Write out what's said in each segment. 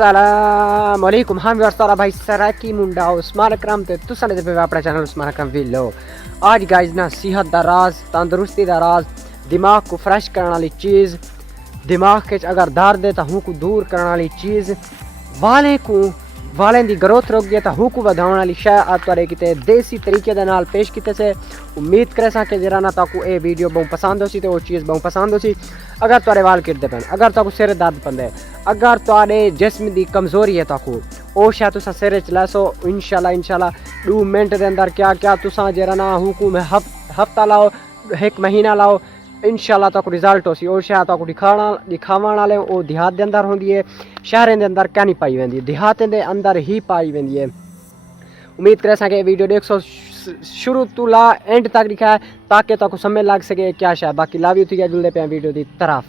अस्सलाम वालेकुम। हम वाला भाई सराकी मुंडा उस्मान अकरम ते तुसा ने पे अपना चैनल उस्मान अकरम वीलो। आज गाइस ना सेहत दा राज, तंदुरुस्ती दा राज, दिमाग को फ्रेश करने वाली चीज़, दिमाग के अगर दर्द है तो हूँ को दूर करने वाली चीज़, वालें दी ग्रोथ रोक दिया तो हूँ को बढ़ाने वाली शय आज तुआरे किते देसी तरीके दे नाल पेश किते से। उम्मीद करे सा कि जरा ना ताकू ए वीडियो बहुत पसंद हो सी तो वो चीज़ बहुत पसंद हो सी। अगर तुआरे वाल किरदे पैन, अगर ताकू सिर दर्द पंदे, अगर तुआरे जिस्म दी कमजोरी है ताकू ओ शायद तुसा सिर च लैसो इंशाल्लाह 2 मिनट दे अंदर क्या क्या तुसा जरा ना हुकूम हफ्ता लाओ, 1 महीना लाओ, इंशाल्लाह तक रिजल्ट हो सी। और शायद तक दिखावन वाले वो देहात के अंदर होंगी है, शहरों के अंदर क्या नहीं पाई वेंदी, देहात के अंदर ही पाई वेंदी है। उम्मीद करे कि वीडियो देख सो शुरू तो ला एंड तक दिखा है ताकि तक समझ लग सके क्या शायद। बाकी लाभ ही जुड़े पे वीडियो की तरफ।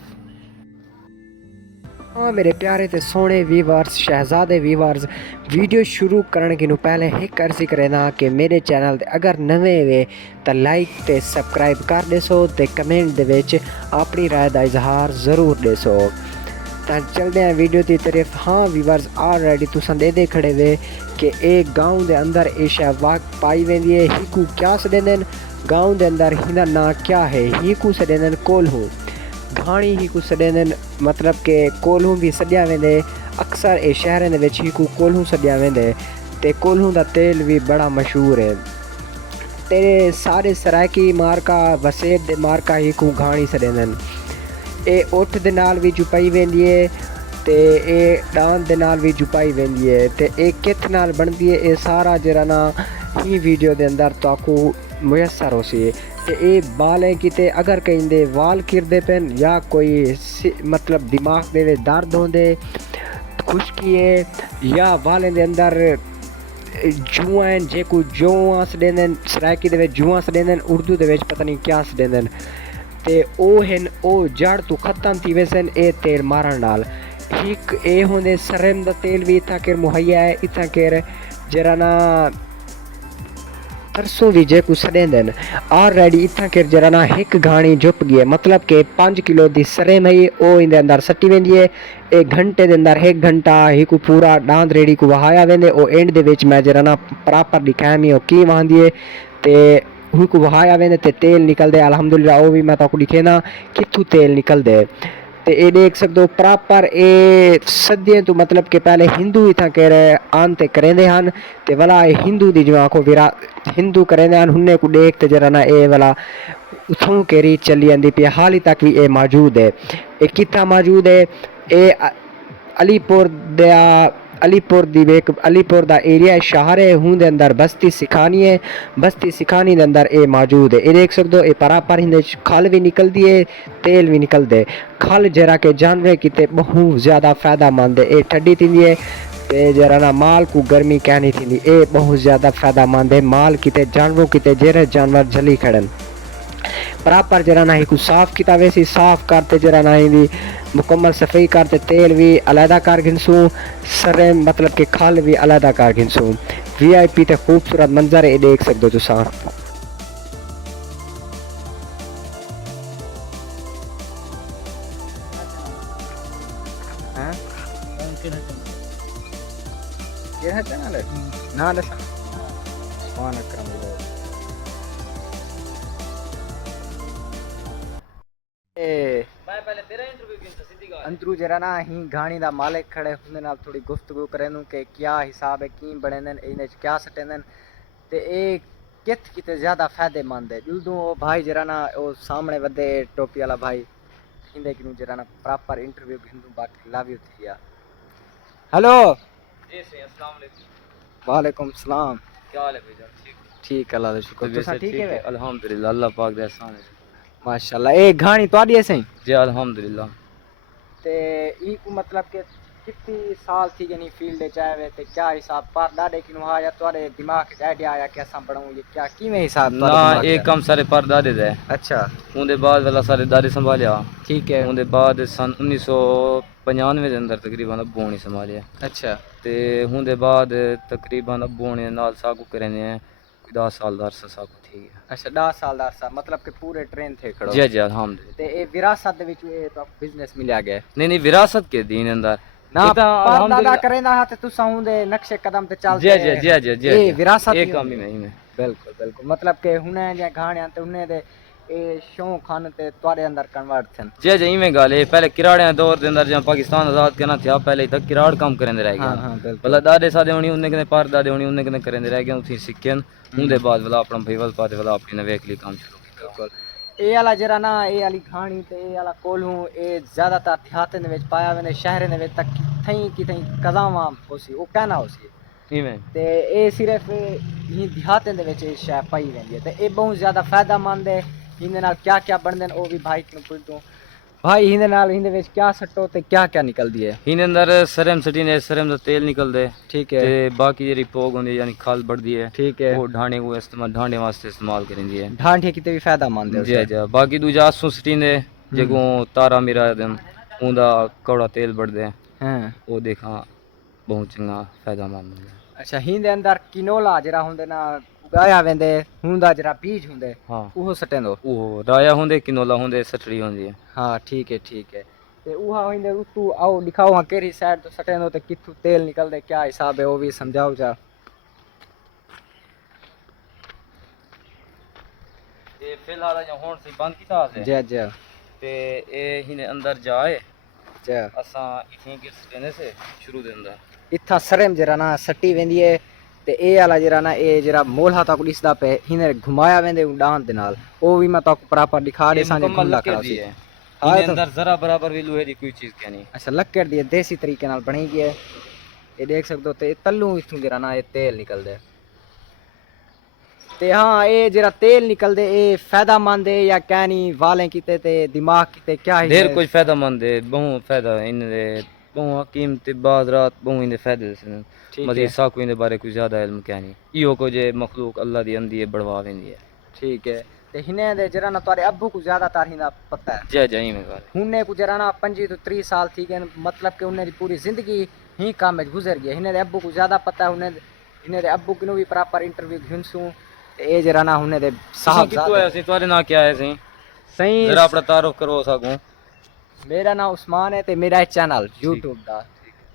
हाँ मेरे प्यारे ते सोने व्यूअर्स, शहजादे व्यूअर्स, वीडियो शुरू करने के पहले एक अर्जी करना कि मेरे चैनल ते अगर नवे वे तो लाइक ते सब्सक्राइब कर देसो ते कमेंट दे विच अपनी राय का इजहार ज़रूर देसो। तो चलते हैं वीडियो की तरफ। हाँ व्यूअर्स, ऑलरेडी तुसा दे खड़े वे कि एक गाँव के अंदर ये शय वाक पाई वेंदी है। हिकू क्या सदेंदे गाँव के अंदर हिंदा ना क्या है, हिकू सदेंदे कोल्हू घाणी ही कुछ सदेंदे, मतलब के कोल्हू भी सद्या वेंदे। अक्सर ए शहरों के हिकू कोल्हू सद्या वेंदे ते कोल्हू का तेल भी बड़ा मशहूर है। तेरे सारे सरायकी मार्का वसेद मार्का हिकू घाणी सदेंदे। ए उठ दे नाल भी जुपाई वेंदी है ते ए डांद दे नाल भी जुपाई वेंदी है ते ए किथ नाल बनदी है। ए सारा जरा ना ही वीडियो दे अंदर ताकू मुयसर हो सी। ते ए बालें किते अगर कहीं दे वाल किरदे पेन या कोई मतलब दिमाग दे दर्द होंदे, खुश्की है या वालें दे अंदर जुआं जे को जुआं सदेंदे, सरायकी दे जुआं सदेंदे, उर्दू दे पता नहीं क्या सदेंदे ते ओ हन ओ जड़ तो खत्म थी वैसन ए तेल मारन नाल। एक ए होंदे सरम दा तेल भी इतना केर मुहैया है, इतना केर जरा ना परसों भी जे कुछ सदेंदे ऑलरेडी इतना केर जरा ना एक घाणी जुप गई है, मतलब के 5 किलो दी सरम है ओ इंदे अंदर सट्टी वेंदी है। 1 घंटे दे अंदर 1 घंटा हिकू पूरा डांद रेडी को वहाया वेंदे। ओ एंड दे विच मैं जरा ना प्रॉपर दिखाया मी ओ की वहांदी है ते हुई को वहाया वेंदे ते तेल निकलदे। अल्हम्दुलिल्लाह ओ भी मैं ताकू दिखे ना कित्थू तेल निकलदे ते ए देख सकते हो प्रॉपर। ए सदियों तो मतलब के पहले हिंदू इतना कह रहे आन ते करेंदे हन ते वाला हिंदू दी जो आखो विरा हिंदू करेंदे हन हुन्ने को देख ते जरा ना ए वाला उथों के रीत चली जाती पी हाल तक भी ए मौजूद है। ए कितना मौजूद है, ए अलीपुर दया अलीपुर दी एक अलीपुर दा एरिया शहर है, हूं दे अंदर बस्ती सिखानी है, बस्ती सिखानी दे अंदर ए मौजूद है। ये देख सकते हो ए परापर हिंदे खल भी निकलती है, तेल भी निकलते। खल जरा के जानवर किते बहुत ज़्यादा फायदामंद है। ए ठंडी थी है ते जरा ना माल को गर्मी कहनी थी, ए बहुत ज़्यादा फायदामंद है। माल किते जानवर किते जेरे जानवर जली खड़न प्रॉपर जरा ना ही कुछ साफ किता वैसी साफ करते जरा ना ही मुकम्मल सफाई करते, तेल भी अलहदा कर घिनसूँ, सरे मतलब के खल भी अलहदा कर घिनसूँ। VIP ते खूबसूरत मंजर है देख सकते हो तुसा। अंतरू जरा ना ही घाणी दा मालिक खड़े हुंदे नाल थोड़ी गुफ्तगू करेनू कि क्या हिसाब है, की बनेंदे इन्हें क्या सटेंदे ते ए कित किते ज़्यादा फायदेमंद है। जुलदू ओ भाई जरा ना ओ सामने वदे टोपी वाला भाई हिंदे किनू जरा ना प्रॉपर इंटरव्यू हिंदू बाकी लव यू थिया। हेलो जी सही, अस्सलाम वालेकुम। वालेकुम सलाम। क्या हाल है भाईजान? ठीक अल्लाह दा शुक्र। तुसा ठीक है? अल्हम्दुलिल्लाह अल्लाह पाक दे एहसान है। माशाल्लाह। ए घाणी तोड़ी है सही जी अल्हम्दुलिल्लाह। ते ई को मतलब के कितनी साल थी यानी फील्ड चाहे ते क्या हिसाब पर दादे किनु आया तोरे दिमाग च आइडिया आया कैसा बनाऊं ये क्या किवें हिसाब ना एक कम सारे पर दादे दे। अच्छा उनके बाद वाला सारे दादे संभालिया। ठीक है। उनके बाद सन 1995 के अंदर तकरीबन अब्बू ने संभालिया। अच्छा ते उनके बाद तकरीबन अब्बू ने नाल साकू करने 10 साल दा अरसा साकू थी गया। अच्छा 10 साल दा अरसा मतलब के पूरे ट्रेन थे खड़ो। जी जी अल्हम्दुलिल्लाह। ते ए विरासत दे विच ए तो बिजनेस मिलया गया। नहीं नहीं विरासत के दीन अंदर ना ये तो दादा अल्हम्दुलिल्लाह करेंदा हा ते तुसा हुंदे नक्शे कदम ते चलते जी जी जी जी जी ये विरासत ये ही काम होंदी। ही में बिल्कुल बिल्कुल मतलब के हुने जे गाणियां ते हुने दे ए शौक खान ते तुआरे अंदर कन्वर्ट थन। जी जी इवें गल है पहले किराड़े दौर के अंदर जब पाकिस्तान आजाद करना था पहले तक किराड़ काम करेंदे रह हाँ गए हाँ बिल्कुल मतलब दादे सादे होनी उन्ने कने पर दादे होनी उन्ने कने करेंदे रह गए उसी सीखे उनके बाद वाला अपना भाई वाल पाते वाला अपनी नवेकली काम शुरू किया। बिल्कुल ਇਹ ਵਾਲਾ ਜਿਹੜਾ ਨਾ ਇਹ ਵਾਲੀ ਕਹਾਣੀ ਤੇ ਇਹ ਵਾਲਾ ਕੋਲੂ ਇਹ ਜ਼ਿਆਦਾਤਰ ਦਿਹਾਤਾਂ ਦੇ ਵਿੱਚ ਪਾਇਆ ਵੈਂਦੇ ਸ਼ਹਿਰਾਂ ਦੇ ਵਿੱਚ ਤੱਕ ਕਿਥੇ ਕਜ਼ਾਵਾਂ ਹੋਸੀ ਉਹ ਕਹਿਣਾ ਹੋਸੀ इवें ਤੇ ਇਹ ਸਿਰਫ ਹੀ ਦਿਹਾਤਾਂ ਦੇ ਵਿੱਚ ਇਹ ਸ਼ੈ ਪਾਈ ਜਾਂਦੀ ਹੈ ਤੇ ਇਹ ਬਹੁਤ ਜ਼ਿਆਦਾ ਫਾਇਦਾਮੰਦ ਹੈ ਇਹਦੇ ਨਾਲ ਕਿਆ ਕਿਆ ਬਣਦੇ ਨੇ ਉਹ ਵੀ ਭਾਈ ਨੂੰ ਪੁੱਛ ਦੂੰ भाई ਇਹਦੇ ਨਾਲ ਇਹਦੇ ਵਿੱਚ ਕਿਆ ਸੱਟੋ ਤੇ ਕਿਆ ਕਿਆ ਨਿਕਲਦੀ ਹੈ इन्हें अंदर सरम सटी ने सरम का तेल निकल दे ठीक है ते बाकी जेरी पोग होंदी यानी खाल बढ़दी है ठीक है वो ढाणे को इस्तेमाल ढाणे वास्ते इस्तेमाल करेंदी है ढांढे किते भी फायदामंद है जी जी बाकी दूजा आसू सटी ने जगों तारा मेरा दम उंदा कौड़ा तेल बढ़दे हां वो देखा बहुत चंगा फायदामंद है। ਅੱਛਾ ਹਿੰਦੇ ਅੰਦਰ ਕਿਨੋਲਾ ਜਿਹੜਾ ਹੁੰਦੇ ਨਾ ਉਗਾਇਆ ਵੈਂਦੇ ਹੁੰਦਾ ਜਿਹੜਾ ਬੀਜ ਹੁੰਦੇ हाँ ਉਹ ਸਟੇਂਦੋ वो राया होंदे किनोला होंदे सटड़ी होंदी है। ਹਾਂ ਠੀਕ ਹੈ ਤੇ ਉਹ ਹੁੰਦੇ ਉਤੋਂ ਆਓ ਲਿਖਾਓ ਹਾਂ ਕਿਹੜੀ ਸਾਈਡ ਤੋਂ ਸਟੇਂਦੋ ਤੇ ਕਿੱਥੋਂ ਤੇਲ ਨਿਕਲਦੇ ਕਿਆ ਹਿਸਾਬ ਹੈ ਉਹ ਵੀ ਸਮਝਾਓ ਜਾ ये फिलहाल जो हुन से बंद कीता है जी जी ते ए हिने अंदर जाए जी असा इथे के सटेने से शुरू दे अंदर ਇੱਥਾ ਸਰਮ ਜਿਹੜਾ ਨਾ ਸੱਟੀ ਵੈਂਦੀ ਹੈ ਤੇ ਇਹ ਵਾਲਾ ਜਿਹੜਾ ਨਾ ਇਹ ਜਿਹੜਾ ਮੋਲਹਾ ਤੱਕ ਦਿਸਦਾ ਪਏ ਇਹਨੇ ਘੁਮਾਇਆ ਵੈਂਦੇ ਉਡਾਨ ਦੇ ਨਾਲ ਉਹ ਵੀ ਮੈਂ ਤੁਹਾਨੂੰ ਪ੍ਰਾਪਰ ਦਿਖਾ ਦੇ ਸਾਂਝੇ ਖੁੱਲਾ ਕਰਾ ਸੀ है इने अंदर जरा बराबर भी लोहे दी कोई चीज क्या नहीं। ਅੱਛਾ ਲੱਕੜ ਦੀ ਦੇਸੀ ਤਰੀਕੇ ਨਾਲ ਬਣੀ ਗਈ ਹੈ ਇਹ ਦੇਖ ਸਕਦੇ ਹੋ ਤੇ ਤੱਲੂ ਇਥੋਂ ਜਿਹੜਾ ਨਾ ਇਹ ਤੇਲ ਨਿਕਲਦਾ ਤੇ ਹਾਂ ਇਹ ਜਿਹੜਾ ਤੇਲ ਨਿਕਲਦੇ ਇਹ ਫਾਇਦਾਮੰਦ ਹੈ ਜਾਂ ਕਹਿਣੀ ਵਾਲੇ ਕੀਤੇ ਤੇ ਦਿਮਾਗ ਕੀਤੇ ਕਿਆ ढेर कुछ फायदामंद है बहुत फायदा है इनदे बहुत कीमती बाद रात बहुत इनदे फायदे से ठीक मजीद है साकू इनदे बारे कुछ ज्यादा इल्म क्या नहीं इहो को जे मखलूक अल्लाह दी अंदी है बढ़वा वेंदी है। ठीक है ते हिने दे जरा ना तारे अब्बू को ज्यादातर हिंदा पता है जय जय में गल हुने को जरा ना 25 तो 30 साल थी गए मतलब कि उन्हें पूरी जिंदगी ही काम में गुजर गया हिने दे अब्बू को ज्यादा पता है उन्हें हिने दे अब्बू को भी प्रॉपर इंटरव्यू घिनसू ते ए जरा ना हुने दे साहब कितो है सी तुम्हारे ना क्या है सी सही जरा अपना तारुफ करो सकूं। मेरा नाम उस्मान है ते मेरा चैनल YouTube दा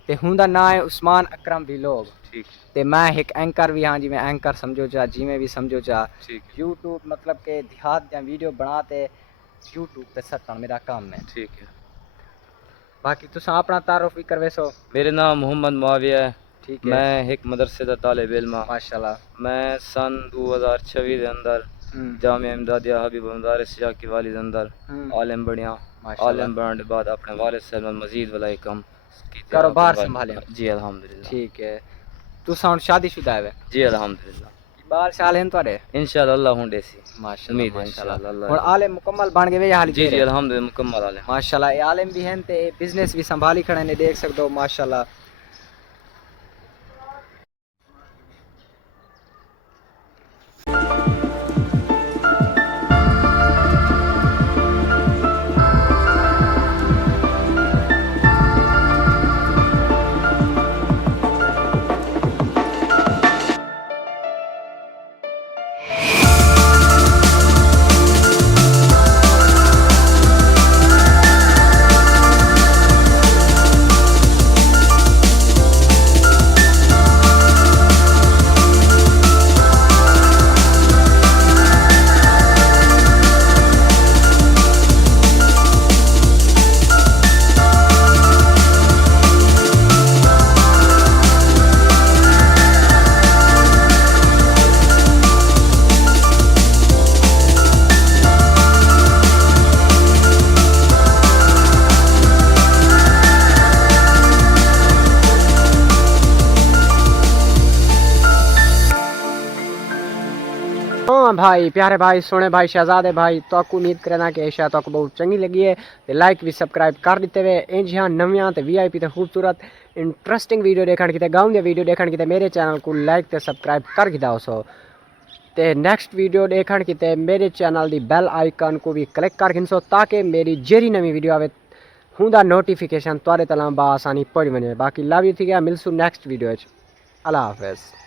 ते हुंदा नाम है उस्मान अकरम व्लॉग ठीक ते मैं एक एंकर भी हाँ जी मैं एंकर समझो जा जी में भी समझो जा ठीक YouTube मतलब के देहात या वीडियो बनाते YouTube पे सटन मेरा काम है। ठीक है बाकी तुसा अपना तारुफ भी करवे सो। मेरे नाम मोहम्मद मुआविया है ठीक है मैं एक मदरसे दा तालिब इल्म हां माशाल्लाह मैं सन 2026 दे अंदर जामिया इमदादिया हबीब मदारिस शाह की वालिद अंदर आलिम बनिया आलिम बनने के बाद अपने वालिद से मजीद वाला काम कारोबार संभाले जी अल्हम्दुलिल्लाह। ठीक है तू साउंड शादीशुदा है जी अल्हम्दुलिल्लाह बाल शाल हैं तोरे इंशाल्लाह अल्लाह होंदे सी माशाल्लाह उम्मीद है माशाल्लाह इंशाल्लाह और आलिम मुकम्मल बन गए हाल जी जी अल्हम्दुलिल्लाह मुकम्मल आलिम माशाल्लाह ये आलिम भी हैं ते बिजनेस भी संभाली खड़े ने देख सकते हो माशाल्लाह। हाँ भाई प्यारे भाई सोने भाई शहजादे भाई तो उम्मीद करना कि शायद तो बहुत चंगी लगी है ते लाइक भी सब्सक्राइब कर दिते हुए इंज हाँ नवियां ते VIP ते खूबसूरत इंटरेस्टिंग वीडियो देखने की गाँव की वीडियो देखने की मेरे चैनल को लाइक ते सब्सक्राइब कर दिया सो ते नेक्स्ट वीडियो देखने की मेरे चैनल की बैल आइकन को भी क्लिक कर गिनसो ताकि मेरी जेरी नवी वीडियो आवे हुंदा नोटिफिकेशन तुआरे तला बआसानी पहुंच वने। बाकी लव यू थी गया मिलसू नेक्स्ट वीडियो अल्लाह हाफिज़।